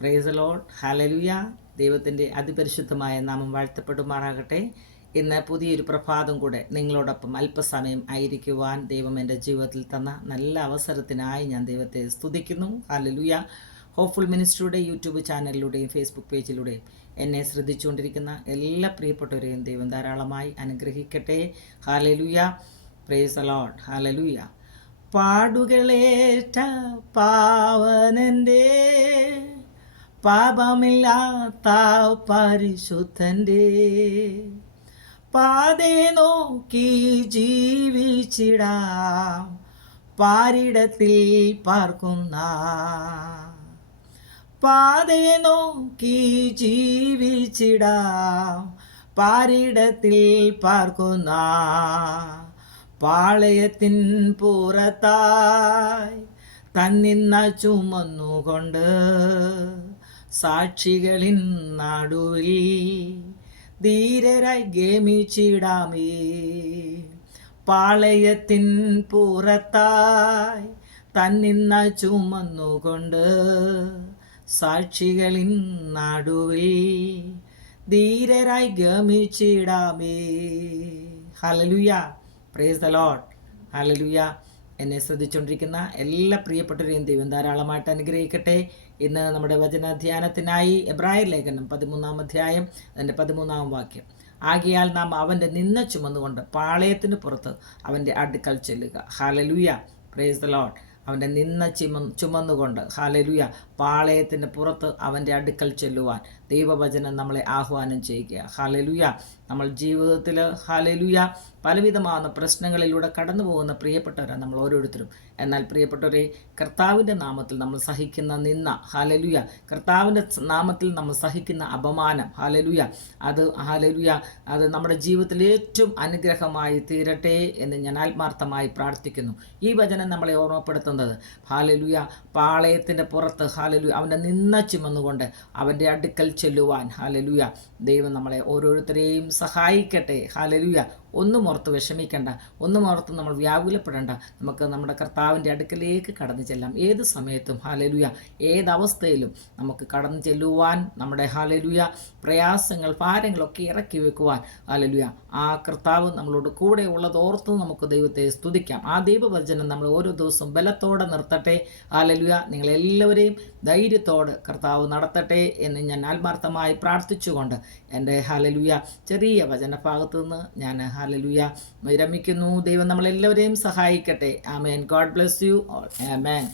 Price the Lord. Hallelujah. ദൈവത്തിൻ്റെ അതിപരിശുദ്ധമായ നാമം വാഴ്ത്തപ്പെടുമാറാകട്ടെ. ഇന്ന് പുതിയൊരു പ്രഭാതം കൂടെ നിങ്ങളോടൊപ്പം അല്പസമയം ആയിരിക്കുവാൻ ദൈവം എൻ്റെ ജീവിതത്തിൽ തന്ന നല്ല അവസരത്തിനായി ഞാൻ ദൈവത്തെ സ്തുതിക്കുന്നു. ഹല്ലേലൂയ. ഹോപ്പ്ഫുൾ മിനിസ്ട്രിയുടെ യൂട്യൂബ് ചാനലിലൂടെയും ഫേസ്ബുക്ക് പേജിലൂടെയും എന്നെ ശ്രദ്ധിച്ചുകൊണ്ടിരിക്കുന്ന എല്ലാ പ്രിയപ്പെട്ടവരെയും ദൈവം ധാരാളമായി അനുഗ്രഹിക്കട്ടെ. Hallelujah. Praise the Lord. Hallelujah. പാടുകളേറ്റ പാവനൻ്റെ പാപമില്ലാത്ത പരിശുദ്ധൻ്റെ പാതേ നോക്കി ജീവിച്ചിടാം പാരിടത്തിൽ പാർക്കുന്ന പാതേ നോക്കി ജീവിച്ചിടാം പാരിടത്തിൽ പാർക്കുന്ന പാളയത്തിൻ പുറത്തായി തന്നിന്ന ചുമന്നുകൊണ്ട് സാക്ഷികളിൻ നടുവിൽ ധീരരായി ഗമിച്ചിടാമേ. പാളയത്തിൻ പുറത്തായി തന്നിന്ന ചുമന്നുകൊണ്ട് സാക്ഷികളിൻ നടുവിൽ ധീരരായി ഗമിച്ചിടാമേ. Hallelujah. Praise the Lord. Hallelujah. എന്നെ ശ്രദ്ധിച്ചുകൊണ്ടിരിക്കുന്ന എല്ലാ പ്രിയപ്പെട്ടവരെയും ദൈവം ധാരാളമായിട്ട് അനുഗ്രഹിക്കട്ടെ. ഇന്ന് നമ്മുടെ വചനധ്യാനത്തിനായി എബ്രായർ ലേഖനം 13-ാം അധ്യായം അതിൻ്റെ 13-ാം വാക്യം. ആകയാൽ നാം അവൻ്റെ നിന്ന ചുമന്നുകൊണ്ട് പാളയത്തിന് പുറത്ത് അവൻ്റെ അടുക്കൽ ചെല്ലുക. ഹല്ലേലൂയ. Praise the Lord. അവൻ്റെ നിന്ന ചുമന്നുകൊണ്ട് ഹല്ലേലൂയ പാളയത്തിൻ്റെ പുറത്ത് അവൻ്റെ അടുക്കൽ ചെല്ലുവാൻ ദൈവവചനം നമ്മളെ ആഹ്വാനം ചെയ്യുക. ഹല്ലേലൂയ. നമ്മൾ ജീവിതത്തിൽ ഹല്ലേലൂയ പലവിധമാകുന്ന പ്രശ്നങ്ങളിലൂടെ കടന്നു പോകുന്ന പ്രിയപ്പെട്ടവരാണ് നമ്മൾ ഓരോരുത്തരും. എന്നാൽ പ്രിയപ്പെട്ടവരെ, കർത്താവിൻ്റെ നാമത്തിൽ നമ്മൾ സഹിക്കുന്ന നിന്ന ഹല്ലേലൂയ, കർത്താവിൻ്റെ നാമത്തിൽ നമ്മൾ സഹിക്കുന്ന അപമാനം ഹല്ലേലൂയ, അത് ഹല്ലേലൂയ അത് നമ്മുടെ ജീവിതത്തിൽ ഏറ്റവും അനുഗ്രഹമായി തീരട്ടെ എന്ന് ഞാൻ ആത്മാർത്ഥമായി പ്രാർത്ഥിക്കുന്നു. ഈ വചനം നമ്മളെ ഓർമ്മപ്പെടുത്തുന്നത് ഹല്ലേലൂയ പാളയത്തിൻ്റെ പുറത്ത് ഹല്ലേലൂയ അവൻ്റെ നിന്ന ചുമന്നുകൊണ്ട് അവൻ്റെ അടുക്കൽ ചെല്ലുവാൻ ഹല്ലേലൂയ ദൈവം നമ്മളെ ഓരോരുത്തരെയും സഹായിക്കട്ടെ. ഹല്ലേലൂയ. ഒന്നും ഓർത്ത് വിഷമിക്കേണ്ട, ഒന്നും ഓർത്ത് നമ്മൾ വ്യാകുലപ്പെടേണ്ട. നമുക്ക് നമ്മുടെ കർത്താവിൻ്റെ അടുക്കലേക്ക് കടന്നു ചെല്ലാം. ഏത് സമയത്തും ഹല്ലേലൂയ ഏതവസ്ഥയിലും നമുക്ക് കടന്നു ചെല്ലുവാൻ, നമ്മുടെ ഹല്ലേലൂയ പ്രയാസങ്ങൾ ഭാരങ്ങളൊക്കെ ഇറക്കി വെക്കുവാൻ ഹല്ലേലൂയ ആ കർത്താവ് നമ്മളോട് കൂടെ ഉള്ളതോർത്ത് നമുക്ക് ദൈവത്തെ സ്തുതിക്കാം. ആ ദൈവവചനം നമ്മൾ ഓരോ ദിവസവും ബലത്തോടെ നിർത്തട്ടെ. ഹല്ലേലൂയ. നിങ്ങളെല്ലാവരെയും ധൈര്യത്തോടെ കർത്താവ് നടത്തട്ടെ എന്ന് ഞാൻ ആത്മാർത്ഥമായി പ്രാർത്ഥിച്ചുകൊണ്ട് എൻ്റെ ഹല്ലേലൂയ ചെറിയ വചനഭാഗത്തു നിന്ന് ഞാൻ ഹല്ലേലൂയ വിരമിക്കുന്നു. ദൈവം നമ്മളെല്ലാവരെയും സഹായിക്കട്ടെ. Amen. God bless you all. Amen.